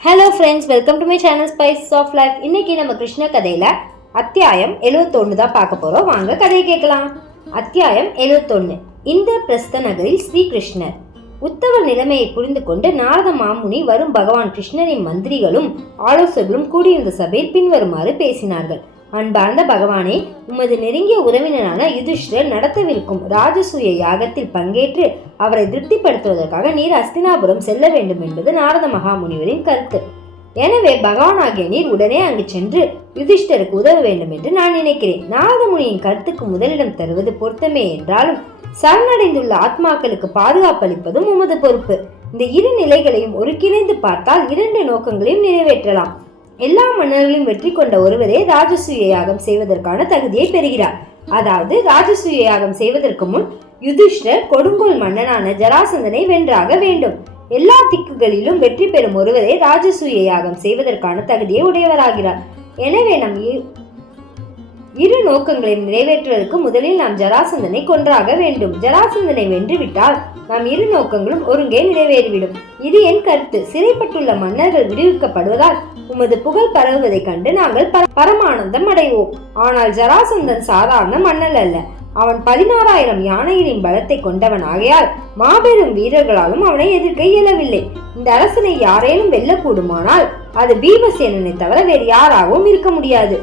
Hello friends welcome to my channel spice of life இன்னைக்கு நம்ம கிருஷ்ண கதையில அத்தியாயம் எழுபத்தொன்னு தான் பார்க்க போறோம். வாங்க கதையை கேட்கலாம். அத்தியாயம் எழுவத்தொன்று இந்த பிரஸ்த நகரில் ஸ்ரீகிருஷ்ணர் உத்தவ நிலைமையை புரிந்து கொண்டு நாரத மாமுனி வரும் பகவான் கிருஷ்ணரின் மந்திரிகளும் ஆலோசகர்களும் கூடியிருந்த சபையில் பின்வருமாறு பேசினார்கள். அன்பார்ந்த பகவானே உமது நெருங்கிய உறவினரான யுதிஷ்டர் நடத்தவிருக்கும் ராஜசூய யாகத்தில் பங்கேற்று அவரை திருப்திப்படுத்துவதற்காக நீர் அஸ்தினாபுரம் செல்ல வேண்டும் என்பது நாரத மகாமுனிவரின் கருத்து. எனவே பகவானாகிய நீர் உடனே அங்கு சென்று யுதிஷ்டருக்கு உதவ வேண்டும் என்று நான் நினைக்கிறேன். நாரதமுனியின் கருத்துக்கு முதலிடம் தருவது பொருத்தமே என்றாலும் சரணடைந்துள்ள ஆத்மாக்களுக்கு பாதுகாப்பளிப்பதும் உமது பொறுப்பு. இந்த இரு நிலைகளையும் ஒருங்கிணைந்து பார்த்தால் இரண்டு நோக்கங்களையும் நிறைவேற்றலாம். எல்லா மன்னர்களையும் வெற்றி கொண்ட ஒருவரே ராஜசூய யாகம் செய்வதற்கான தகுதியை பெறுகிறார். அதாவது ராஜசூய யாகம் செய்வதற்கு முன் யுதிஷ்டர் கொடுங்கோல் மன்னனான ஜராசந்தனை வென்றாக வேண்டும். எல்லா திக்குகளிலும் வெற்றி பெறும் ஒருவரே ராஜசூய யாகம் செய்வதற்கான தகுதியை உடையவராகிறார். எனவே நம் இரு நோக்கங்களையும் நிறைவேற்றுவதற்கு முதலில் நாம் ஜராசந்தனை கொன்றாக வேண்டும். ஜராசந்தனை வென்றுவிட்டால் நாம் இரு நோக்கங்களும் ஒருங்கே நிறைவேறிவிடும். இது என் கருத்து. சிறைப்பட்டுள்ள மன்னர்கள் விடுவிக்கப்படுவதால் உமது புகழ் பரவுவதைக் கண்டு நாங்கள் பரமானந்தம் அடைவோம். ஆனால் ஜராசந்தன் சாதாரண மன்னல் அல்ல. அவன் பதினாறாயிரம் யானைகளின் பலத்தை கொண்டவன் ஆகையால் மாபெரும் வீரர்களாலும் அவனை எதிர்க்க இயலவில்லை. இந்த அரசனை யாரேனும் வெல்லக்கூடுமானால் அது பீமசேனனை தவிர வேறு யாராகவும் இருக்க முடியாது.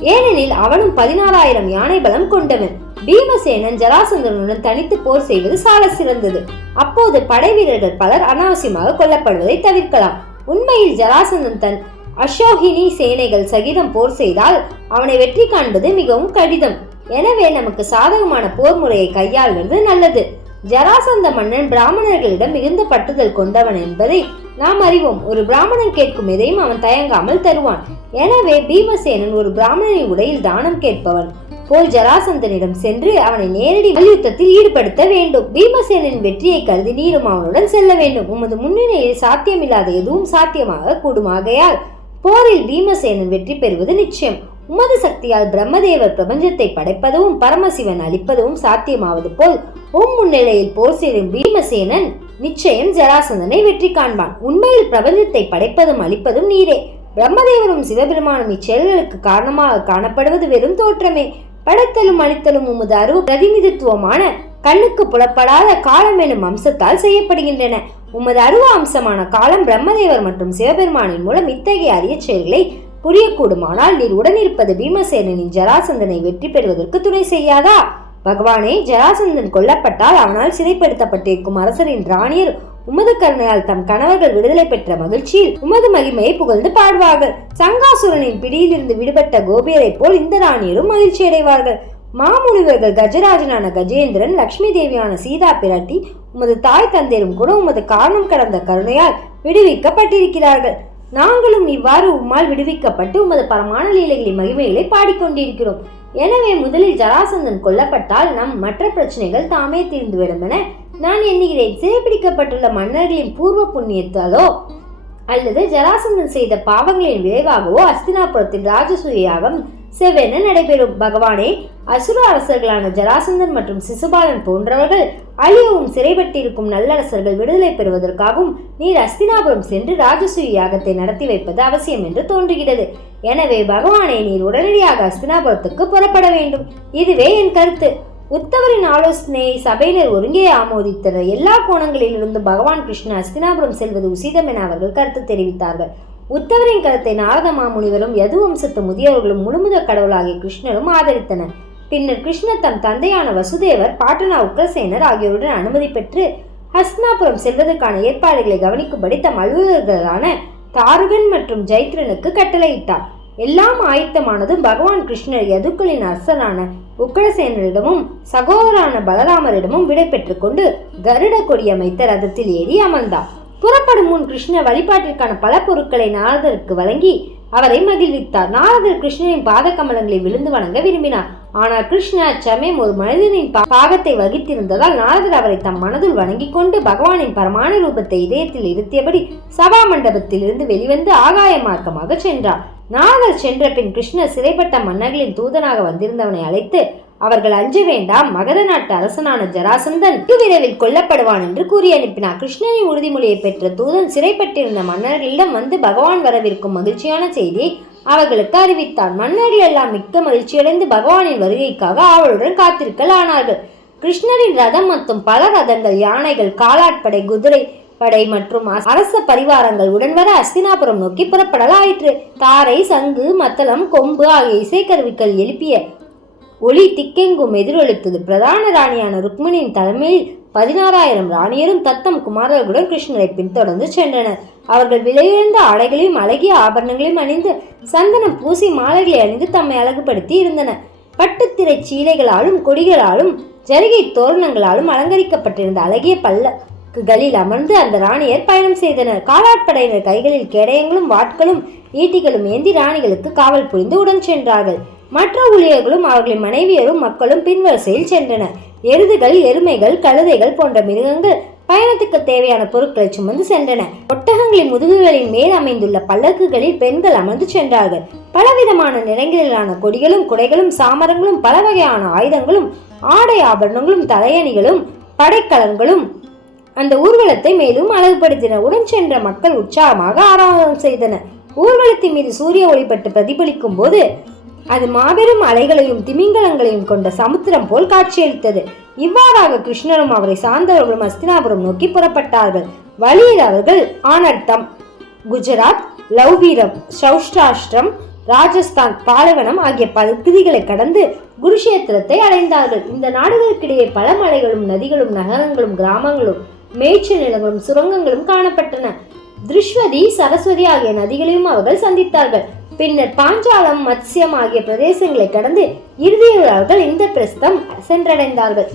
ஏனெனில் அவனும் பதினாலாயிரம் யானை பலம் கொண்டவன். பீமசேனன் ஜராசந்தனுடன் தனித்து போர் செய்வது சால சிறந்தது. அப்போது படை வீரர்கள் பலர் அனாவசியமாக கொல்லப்படுவதை தவிர்க்கலாம். உண்மையில் ஜராசந்தன் தன் அசோகினி சேனைகள் சகிதம் போர் செய்தால் அவனை வெற்றி காண்பது மிகவும் கடினம் எனவே நமக்கு சாதகமான போர் முறையை கையாள்வது நல்லது. ஜராசந்த மன்னன் பிராமணர்களிடம் மிகுந்த பட்டுதல் கொண்டவன் என்பதை நாம் அறிவோம் ஒரு பிராமணன் கேட்கும் எதையும் அவன் தயங்காமல் தருவான். எனவே பீமசேனன் ஒரு பிராமணனின் உடையில் தானம் கேட்பவன். போல் ஜராசந்தனிடம் சென்று அவனை நேரடி மல்யுத்தத்தில் ஈடுபடுத்த வேண்டும். பீமசேனின் வெற்றியை கருதி நீரும் அவனுடன் செல்ல வேண்டும். உமது முன்னிலையில் சாத்தியமில்லாத எதுவும் சாத்தியமாக கூடுமாகையால் போரில் பீமசேனன் வெற்றி பெறுவது நிச்சயம். உமது சக்தியால் பிரம்மதேவர் பிரபஞ்சத்தை படைப்பதும் பரமசிவன் அழிப்பதும் சாத்தியமாவது போல் உம் முன்னிலையில் போர் செய்யும் பீமசேனன் நிச்சயம் ஜராசந்தனை வெற்றி காண்பான். உண்மையில் பிரபஞ்சத்தை படைப்பதும் அழிப்பதும் நீரே. பிரம்மதேவரும் சிவபெருமானும் இச்செயல்களுக்கு காரணமாக காணப்படுவது வெறும் தோற்றமே. படைத்தலும் அழித்தலும் உமது அருவு பிரதிநிதித்துவமான கண்ணுக்கு புலப்படாத காலம் எனும் அம்சத்தால் செய்யப்படுகின்றன. உமது அருவ அம்சமான காலம் பிரம்மதேவர் மற்றும் சிவபெருமானின் மூலம் இத்தகைய அரிய செயல்களை புரியக்கூடுமானால் நீர் உடனிருப்பது பீமசேனனின் ஜராசந்தனை வெற்றி பெறுவதற்கு துணை செய்யாதா? பகவானே ஜராசந்தன் கொல்லப்பட்டால் அவனால் சிறைப்படுத்தப்பட்டிருக்கும் அரசரின் ராணியர் உமது கருணையால் தம் கணவர்கள் விடுதலை பெற்ற மகிழ்ச்சியில் உமது மகிமையை புகழ்ந்து பாடுவார்கள். சங்காசுரனின் பிடியிலிருந்து விடுபட்ட கோபியரைப் போல் இந்த ராணியரும் மகிழ்ச்சி அடைவார்கள். மாமுனிவர்கள் கஜராஜனான கஜேந்திரன் லக்ஷ்மி தேவியான சீதா பிராட்டி உமது தாய் தந்தையரும் கூட உமது காரணம் கடந்த கருணையால் விடுவிக்கப்பட்டிருக்கிறார்கள். நாங்களும் இவ்வாறு உம்மால் விடுவிக்கப்பட்டு உமது பரமான லீலைகளின் மகிமைகளை பாடிக்கொண்டிருக்கிறோம். எனவே முதலில் ஜராசந்தன் கொல்லப்பட்டால் நம் மற்ற பிரச்சனைகள் தாமே தீர்ந்துவிடும் என நான் எண்ணுகிறேன். சிறைப்பிடிக்கப்பட்டுள்ள மன்னர்களின் பூர்வ புண்ணியத்தாலோ அல்லது ஜராசந்தன் செய்த பாவங்களின் விளைவாகவோ அஸ்தினாபுரத்தில் ராஜசூய யாகம் செவ்வென நடைபெறும் பகவானே அசுர அரசர்களான ஜராசந்தன் மற்றும் சிசுபாலன் போன்றவர்கள் அழியவும் சிறைப்பட்டிருக்கும் நல்லரசர்கள் விடுதலை பெறுவதற்காகவும் நீர் அஸ்தினாபுரம் சென்று ராஜசூய யாகத்தை நடத்தி வைப்பது அவசியம் என்று தோன்றுகிறது. எனவே பகவானே நீர் உடனடியாக அஸ்தினாபுரத்துக்கு புறப்பட வேண்டும். இதுவே என் கருத்து. உத்தவரின் ஆலோசனையை சபையினர் ஒருங்கே ஆமோதித்தனர். எல்லா கோணங்களிலிருந்து பகவான் கிருஷ்ண அஸ்தினாபுரம் செல்வது உசிதம் என அவர்கள் கருத்து தெரிவித்தார்கள். உத்தவரின் கருத்தை நாரத மாமுனிவரும் யது வம்சத்து முதியவர்களும் முழுமுத கடவுளாகிய கிருஷ்ணரும் ஆதரித்தனர். பின்னர் கிருஷ்ணர் தம் தந்தையான வசுதேவர் பாட்டனா உக்ரசேனர் ஆகியோருடன் அனுமதி பெற்று ஹஸ்னாபுரம் செல்வதற்கான ஏற்பாடுகளை கவனிக்கும்படி தம் அலுவலர்களான தாருகன் மற்றும் ஜைத்ரனுக்கு கட்டளையிட்டார். எல்லாம் ஆயத்தமானதும் பகவான் கிருஷ்ணர் யதுக்களின் அரசரான உக்கரசேனரிடமும் சகோதரான பலராமரிடமும் விடை பெற்றுக்கொண்டு கருட கொடி அமைத்த ரதத்தில் ஏறி அமர்ந்தார். புறப்படும் முன் கிருஷ்ண வழிபாட்டிற்கான பல பொருட்களை நாரதருக்கு வழங்கி அவரை மகிழ்வித்தார். நாரதர் கிருஷ்ணனின் பாத கமலங்களை விழுந்து வணங்க விரும்பினார். ஆனால் கிருஷ்ணா அச்சமயம் ஒரு மனிதனின் பாகத்தை வகித்திருந்ததால் நாரதர் அவரை தம் மனதில் வணங்கிக் கொண்டு பகவானின் பரமான ரூபத்தை இதயத்தில் இருத்தியபடி சபா மண்டபத்திலிருந்து வெளிவந்து ஆகாய மார்க்கமாக சென்றார். நாரதர் சென்ற பின் கிருஷ்ணர் சிறைப்பட்ட மன்னர்களின் தூதனாக வந்திருந்தவனை அழைத்து அவர்கள் அஞ்ச வேண்டாம் மகத நாட்டு அரசனான ஜராசந்தன் விரைவில் கொல்லப்படுவான் என்று கூறி அனுப்பினார். கிருஷ்ணனின் உறுதிமொழியை பெற்ற தூதன் சிறைப்பட்டிருந்த மன்னர்களிடம் வந்து பகவான் வரவிருக்கும் மகிழ்ச்சியான செய்தியை அவர்களுக்கு அறிவித்தார். மன்னர்கள் எல்லாம் மிக்க மகிழ்ச்சியடைந்து பகவானின் வருகைக்காக ஆவலுடன் காத்திருக்கலானார்கள் கிருஷ்ணரின் ரதம் மற்றும் பல ரதங்கள் யானைகள் காலாட்படை குதிரை படை மற்றும் அரச பரிவாரங்கள் உடன் வர அஸ்தினாபுரம் நோக்கி புறப்படலாயிற்று. தாரை சங்கு மத்தளம் கொம்பு ஆகிய இசைக்கருவிகள் எழுப்பிய ஒளி திக்கெங்கும் எதிரொலித்தது. பிரதான ராணியான ருக்மணியின் தலைமையில் பதினாறாயிரம் ராணியரும் தத்தம் குமாரர்களுடன் கிருஷ்ணரை பின்தொடர்ந்து சென்றனர். அவர்கள் விலையுயர்ந்த ஆடைகளையும் அழகிய ஆபரணங்களையும் அணிந்து சந்தனம் பூசி மாலைகளை அணிந்து தம்மை அழகுபடுத்தி இருந்தனர். பட்டுத்திரை சீலைகளாலும் கொடிகளாலும் ஜரிகை தோரணங்களாலும் அலங்கரிக்கப்பட்டிருந்த அழகிய பல்லக்குகளில் அமர்ந்து அந்த ராணியர் பயணம் செய்தனர். காலாட்படையினர் கைகளில் கேடயங்களும் வாட்களும் ஈட்டிகளும் ஏந்தி ராணிகளுக்கு காவல் புரிந்து உடன் சென்றார்கள். மற்ற ஊழியர்களும் அவர்களின் மனைவியரும் மக்களும் பின்வரிசையில் சென்றனர். எருதுகள் எருமைகள் கழுதைகள் போன்ற மிருகங்கள் பயணத்துக்கு தேவையான பொருட்களை சுமந்து சென்றன. ஒட்டகங்களின் முதுகுகளின் மேல் அமைந்துள்ள பல்லக்குகளில் பெண்கள் அமர்ந்து சென்றார்கள். பலவிதமான நிறங்களிலான கொடிகளும் குடைகளும் சாமரங்களும் பல வகையான ஆயுதங்களும் ஆடை ஆபரணங்களும் தலையணிகளும் படைக்கலன்களும் அந்த ஊர்வலத்தை மேலும் அழகுபடுத்தின. உடன் சென்ற மக்கள் உற்சாகமாக ஆராதனம் செய்தனர். ஊர்வலத்தின் மீது சூரிய ஒளிப்பட்டு பிரதிபலிக்கும் போது அது மாபெரும் அலைகளையும் திமிங்கலங்களையும் கொண்ட சமுத்திரம் போல் காட்சியளித்தது. இவ்வாறாக கிருஷ்ணரும் அவரை சார்ந்தவர்களும் அஸ்தினாபுரம் நோக்கி புறப்பட்டார்கள். வழியில் அவர்கள் ஆனர்த்தம் குஜராத் லவ்வீரம் சௌஷ்டாஷ்டிரம் ராஜஸ்தான் பாலைவனம் ஆகிய பகுதிகளை கடந்து குருஷேத்திரத்தை அடைந்தார்கள். இந்த நாடுகளுக்கிடையே பல மலைகளும் நதிகளும் நகரங்களும் கிராமங்களும் மேய்ச்சல் நிலங்களும் சுரங்கங்களும் காணப்பட்டன. திருஷ்வதி சரஸ்வதி ஆகிய நதிகளையும் அவர்கள் சந்தித்தார்கள். பின்னர் பாஞ்சாலம் மத்ஸ்யம் ஆகிய பிரதேசங்களை கடந்து இறுதியில் இந்த பிரஸ்தம் சென்றடைந்தார்கள்.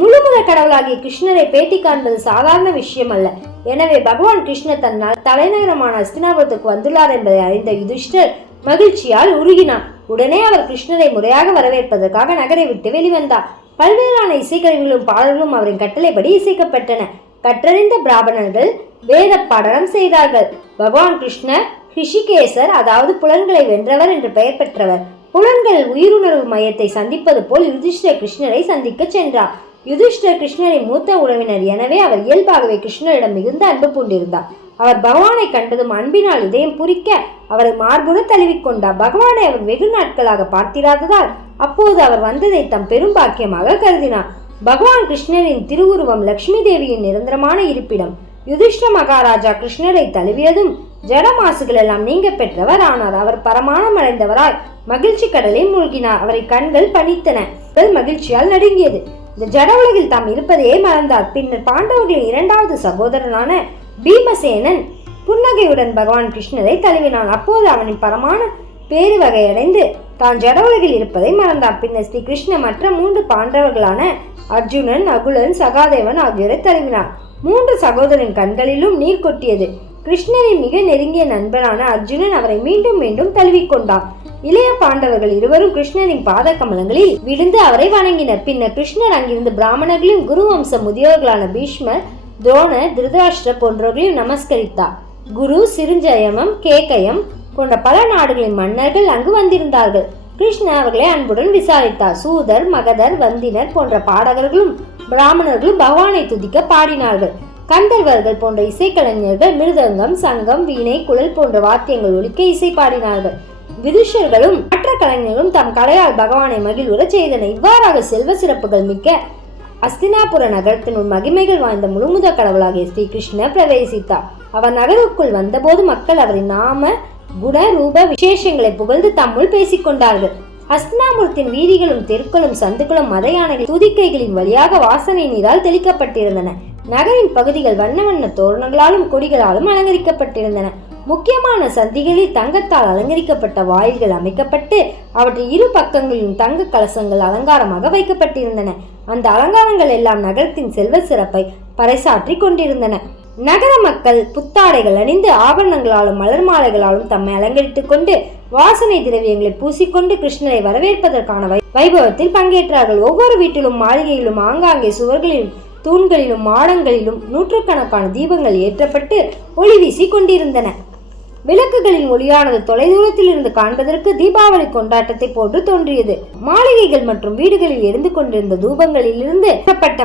முழுமுத கடவுளாகிய கிருஷ்ணரை பேட்டி காண்பது சாதாரண விஷயம் அல்ல. எனவே பகவான் கிருஷ்ணர் தன்னால் தலைநகரமான அஸ்தினாபுரத்துக்கு வந்துள்ளார் என்பதை அறிந்த யுதிஷ்டர் மகிழ்ச்சியால் உருகினார். உடனே அவர் கிருஷ்ணரை முறையாக வரவேற்பதற்காக நகரை விட்டு வெளிவந்தார். பல்வேறான இசைக்கருவிகளும் பாடல்களும் அவரின் கட்டளைப்படி இசைக்கப்பட்டன. கற்றறிந்த பிராமணர்கள் வேத பாடனம் செய்தார்கள். பகவான் கிருஷ்ணர் ரிஷிகேசர் அதாவது புலன்களை வென்றவர் என்று பெயர் பெற்றவர். புலன்கள் உயிருணர்வு மையத்தை சந்திப்பது போல் யுதிஷ்டர் கிருஷ்ணரை சந்திக்க சென்றார். யுதிஷ்டர் கிருஷ்ணரின் மூத்த உறவினர் எனவே அவர் இயல்பாகவே கிருஷ்ணரிடம் மிகுந்த அன்பு பூண்டிருந்தார். அவர் பகவானை கண்டதும் அன்பினால் இதயம் புரிக்க அவரை மார்புற தழுவிக்கொண்டார். பகவானை அவர் வெகு நாட்களாக பார்த்திராததால் அப்போது அவர் வந்ததை தம் பெரும் பாக்கியமாக கருதினார். பகவான் கிருஷ்ணரின் திருவுருவம் லக்ஷ்மி தேவியின் நிரந்தரமான இருப்பிடம். யுதிஷ்ட மகாராஜா கிருஷ்ணரை தழுவியதும் ஜடமாசுகள் எல்லாம் நீங்க பெற்றவர் ஆனார் அவர் பரமானம் அடைந்தவராய் மகிழ்ச்சி கடலில் மூழ்கினார். அவரை கண்கள் பணித்தன மகிழ்ச்சியால் நடுங்கியது. இந்த ஜட உலகில் தாம் இருப்பதையே மறந்தார். பின்னர் பாண்டவர்களின் இரண்டாவது சகோதரனான பீமசேனன் புன்னகையுடன் பகவான் கிருஷ்ணரை தழுவினான். அப்போது அவனின் பரமான பேரு வகையடைந்து தான் ஜட உலகில் இருப்பதை மறந்தான் பின்னர் ஸ்ரீ கிருஷ்ண மற்ற மூன்று பாண்டவர்களான அர்ஜுனன் நகுலன் சகாதேவன் ஆகியோரை தழுவினார். மூன்று சகோதரின் கண்களிலும் நீர் கொட்டியது. கிருஷ்ணரின் மிக நெருங்கிய நண்பரான அர்ஜுனன் அவரை மீண்டும் மீண்டும் தழுவிக்கொண்டான் இளைய பாண்டவர்கள் இருவரும் கிருஷ்ணரின் பாத கமலங்களில் விழுந்து அவரை வணங்கினர். பின்னர் கிருஷ்ணர் அங்கிருந்து பிராமணர்களையும் குரு வம்ச முதியோர்களான பீஷ்மர் துரோண திருதராஷ்டிர போன்றவர்களையும் நமஸ்கரித்தார். குரு சிறுஞ்சயமம் கேகயம் போன்ற பல நாடுகளின் மன்னர்கள் அங்கு வந்திருந்தார்கள். கிருஷ்ணர் அவர்களை அன்புடன் விசாரித்தார். சூதர் மகதர் வந்தினர் போன்ற பாடகர்களும் பிராமணர்களும் பகவானை துதிக்க பாடினார்கள். கந்தர்வர்கள் போன்ற இசைக்கலைஞர்கள் மிருதங்கம் சங்கம் வீணை குழல் போன்ற வாத்தியங்கள் ஒலிக்க இசை பாடினார்கள். விதுஷர்களும் மற்ற கலைஞர்களும் தம் கலையால் பகவானை மகிழ்வுறச் செய்தனர். இவ்வாறாக செல்வ சிறப்புகள் மிக்க அஸ்தினாபுர நகரத்தினுள் மகிமைகள் வாய்ந்த முழுமுத கடவுளாகிய ஸ்ரீகிருஷ்ணர் பிரவேசித்தார். அவர் நகருக்குள் வந்தபோது மக்கள் அவரின் நாம குண ரூப விசேஷங்களை புகழ்ந்து தம்முள் பேசிக்கொண்டார்கள். அஸ்தினாபுரத்தின் வீதிகளும் தெருக்களும் சந்துக்களும் மத யானைகள் துதிக்கைகளின் வழியாக வாசனை நீரால் தெளிக்கப்பட்டிருந்தன. நகரின் பகுதிகள் வண்ண வண்ண தோரணங்களாலும் கொடிகளாலும் அலங்கரிக்கப்பட்டிருந்தன. முக்கியமான சந்திகளில் தங்கத்தால் அலங்கரிக்கப்பட்ட வாயில்கள் அமைக்கப்பட்டு அவற்றின் இரு பக்கங்களிலும் தங்க கலசங்கள் அலங்காரமாக வைக்கப்பட்டிருந்தன. அந்த அலங்காரங்கள் எல்லாம் நகரத்தின் செல்வ சிறப்பை பறைசாற்றி கொண்டிருந்தன. நகர மக்கள் புத்தாடைகள் அணிந்து ஆபரணங்களாலும் மலர் மாலைகளாலும் தம்மை அலங்கரித்துக் கொண்டு வாசனை திரவியங்களை பூசிக்கொண்டு கிருஷ்ணரை வரவேற்பதற்கான வை- வைபவத்தில் பங்கேற்றார்கள். ஒவ்வொரு வீட்டிலும் மாளிகையிலும் ஆங்காங்கே சுவர்களிலும் தூண்களிலும் மாடங்களிலும் நூற்றுக்கணக்கான தீபங்கள் ஏற்றப்பட்டு ஒளி வீசி கொண்டிருந்தன. விளக்குகளின் ஒளியானது தொலைதூரத்தில் இருந்து காண்பதற்கு தீபாவளி கொண்டாட்டத்தை போன்று தோன்றியது. மாளிகைகள் மற்றும் வீடுகளில் எரிந்து கொண்டிருந்த தூபங்களிலிருந்து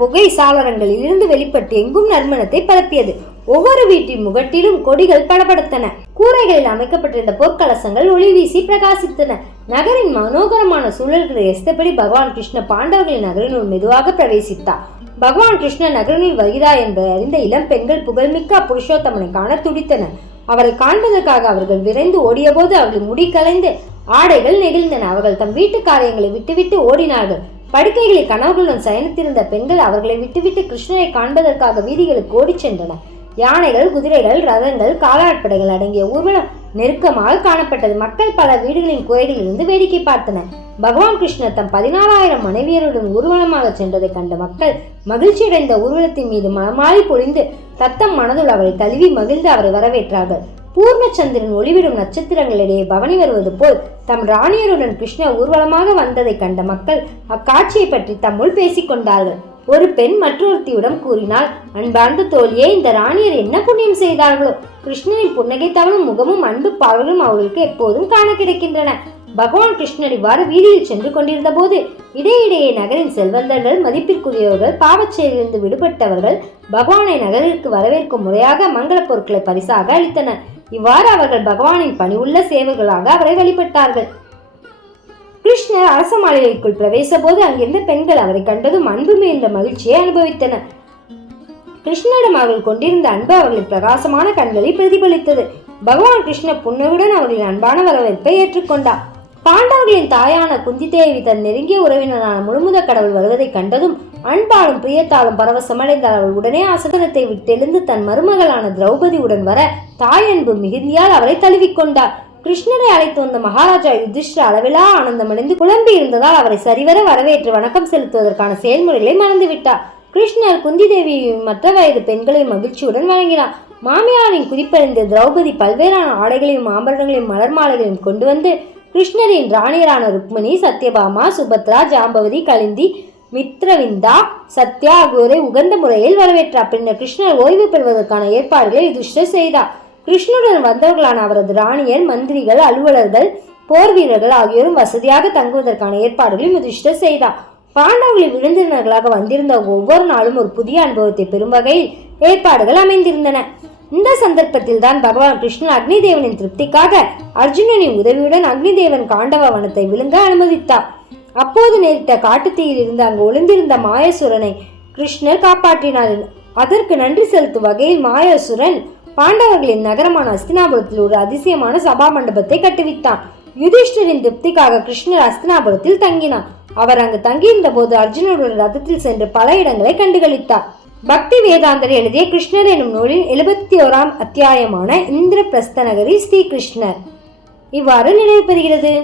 புகை சாளரங்களில் இருந்து வெளிப்பட்டு எங்கும் நறுமணத்தை பரப்பியது. ஒவ்வொரு வீட்டின் முகட்டிலும் கொடிகள் படபடுத்தன. கூரைகளில் அமைக்கப்பட்டிருந்த பொற்கலசங்கள் ஒளி வீசி பிரகாசித்தன. நகரின் மனோகரமான சூழல்களை எஸ்தபடி பகவான் கிருஷ்ண பாண்டவர்களின் நகரினுள் மெதுவாக பிரவேசித்தார். பகவான் கிருஷ்ண நகரனின் வருகிறார் என்பதை அறிந்த இளம் பெண்கள் புகழ்மிக்க புருஷோத்தமனை காண துடித்தனர். அவரை காண்பதற்காக அவர்கள் விரைந்து ஓடியபோது அவர்கள் முடி கலைந்து ஆடைகள் நெகிழ்ந்தன. அவர்கள் தம் வீட்டு காரியங்களை விட்டுவிட்டு ஓடினார்கள். படுக்கைகளில் கனவுகளுடன் சயனித்திருந்த பெண்கள் அவர்களை விட்டுவிட்டு கிருஷ்ணரை காண்பதற்காக வீதிகளுக்கு ஓடிச் சென்றன யானைகள் குதிரைகள் ரதங்கள் காலாட்படைகள் அடங்கிய ஊர்வலம் நெருக்கமாக காணப்பட்டது. மக்கள் பல வீடுகளின் குறைகளிலிருந்து வேடிக்கை பார்த்தனர் பகவான் கிருஷ்ணர் தம் பதினாலாயிரம் மனைவியருடன் ஊர்வலமாக சென்றதை கண்ட மக்கள் மகிழ்ச்சியடைந்த ஊர்வலத்தின் மீது மனமாறி பொழிந்து தத்தம் மனதுள் அவரை தழுவி மகிழ்ந்து அவரை வரவேற்றார்கள். பூர்ணச்சந்திரன் ஒளிவிடும் நட்சத்திரங்களிடையே பவனி வருவது போல் தம் ராணியருடன் கிருஷ்ண ஊர்வலமாக வந்ததை கண்ட மக்கள் அக்காட்சியை பற்றி தம்முள் பேசிக்கொண்டார்கள் ஒரு பெண் மற்றொருத்தியுடன் கூறினாள் அன்பார்ந்த தோழியே இந்த ராணியர் என்ன புண்ணியம் செய்தார்களோ? கிருஷ்ணனின் புன்னகை முகமும் அன்பு பார்வைகளும் அவர்களுக்கு எப்போதும் காண கிடைக்கின்றன. பகவான் கிருஷ்ணர் இவ்வாறு வீதியில் சென்று கொண்டிருந்த போது இடையிடையே நகரின் செல்வந்தர்கள் மதிப்பிற்குரியவர்கள் பாவச்செயலிருந்து விடுபட்டவர்கள் பகவானை நகரிற்கு வரவேற்கும் முறையாக மங்களப் பொருட்களை பரிசாக அளித்தனர். இவ்வாறு அவர்கள் பகவானின் பணிவுள்ள சேவைகளாக அவரை வழிபட்டார்கள். கிருஷ்ணர் அரச மாளிகைக்குள் பிரவேச போது அங்கிருந்த பெண்கள் அவரை கண்டதும் அன்பு மிகுந்த மகிழ்ச்சியை அனுபவித்தனர். கிருஷ்ணரிடம் அவர்கள் கொண்டிருந்த அன்பு அவர்களின் பிரகாசமான கண்களை பிரதிபலித்தது. பகவான் கிருஷ்ண புன்னகையுடன் அவர்களின் அன்பான வரவேற்பை ஏற்றுக்கொண்டார். பாண்டவர்களின் தாயான குந்தி தேவி தன் நெருங்கிய உறவினரான முழுமுத கடவுள் வருவதைக் கண்டதும் அன்பாலும் பிரியத்தாலும் பரவசமடைந்தால் அவள் உடனே ஆசனத்தை விட்டெழுந்து தன் மருமகளான திரௌபதியுடன் வர தாய் அன்பு மிகுதியால் அவரை தழுவிக்கொண்டார் கிருஷ்ணரை அழைத்து வந்த மகாராஜா யுதிஷ்டர் அளவிலா ஆனந்தமடைந்து குழம்பி இருந்ததால் அவரை சரிவர வரவேற்று வணக்கம் செலுத்துவதற்கான செயல்முறைகளை மறந்துவிட்டார். கிருஷ்ணர் குந்தி தேவியையும் மற்ற வயது பெண்களையும் மகிழ்ச்சியுடன் வழங்கினார் மாமியாரின் குறிப்பறிந்த திரௌபதி பல்வேறான ஆடைகளையும் ஆபரணங்களையும் மலர் மாலைகளையும் கொண்டு வந்து கிருஷ்ணரின் ராணியரான ருக்மிணி சத்யபாமா சுபத்ரா ஜாம்பவதி கலிந்தி மித்ரவிந்தா சத்யா ஆகியோரை உகந்த முறையில் வரவேற்றார். பின்னர் கிருஷ்ணர் ஓய்வு பெறுவதற்கான ஏற்பாடுகளை யுதிஷ்டர் செய்தார். கிருஷ்ணனுடன் வந்தவர்களான அவரது ராணியர் மந்திரிகள் அலுவலர்கள் போர் வீரர்கள் ஆகியோரும் வசதியாக தங்குவதற்கான ஏற்பாடுகளையும் யுதிஷ்டர் செய்தார். பாண்டவர்களின் விருந்தினர்களாக வந்திருந்த ஒவ்வொரு நாளும் ஒரு புதிய அனுபவத்தை பெறும் வகையில் ஏற்பாடுகள் அமைந்திருந்தன. இந்த சந்தர்ப்பத்தில் தான் பகவான் கிருஷ்ணன் அக்னி தேவனின் திருப்திக்காக அர்ஜுனனின் உதவியுடன் அக்னி தேவன் காண்டவ வனத்தை விழுங்க அனுமதித்தார். அப்போது நேரிட்ட காட்டுத்தீயில் இருந்து அங்கு ஒளிந்திருந்த மாயசுரனை கிருஷ்ணர் காப்பாற்றினார். அதற்கு நன்றி செலுத்தும் வகையில் மாயசுரன் பாண்டவர்களின் நகரமான அஸ்தினாபுரத்தில் ஒரு அதிசயமான சபா மண்டபத்தை கட்டுவித்தான். யுதிஷ்டரின் திருப்திக்காக கிருஷ்ணர் அஸ்தினாபுரத்தில் தங்கினார். அவர் அங்கு தங்கியிருந்த போது அர்ஜுனருடன் ரதத்தில் சென்று பல இடங்களை கண்டுகளித்தார். பக்தி வேதாந்தர் எழுதிய கிருஷ்ணர் எனும் நூலின் எழுபத்தி ஓராம் அத்தியாயமான இந்திரபிரஸ்த நகரி ஸ்ரீ கிருஷ்ணர். இவ்வாறு நிறைவு பெறுகிறது.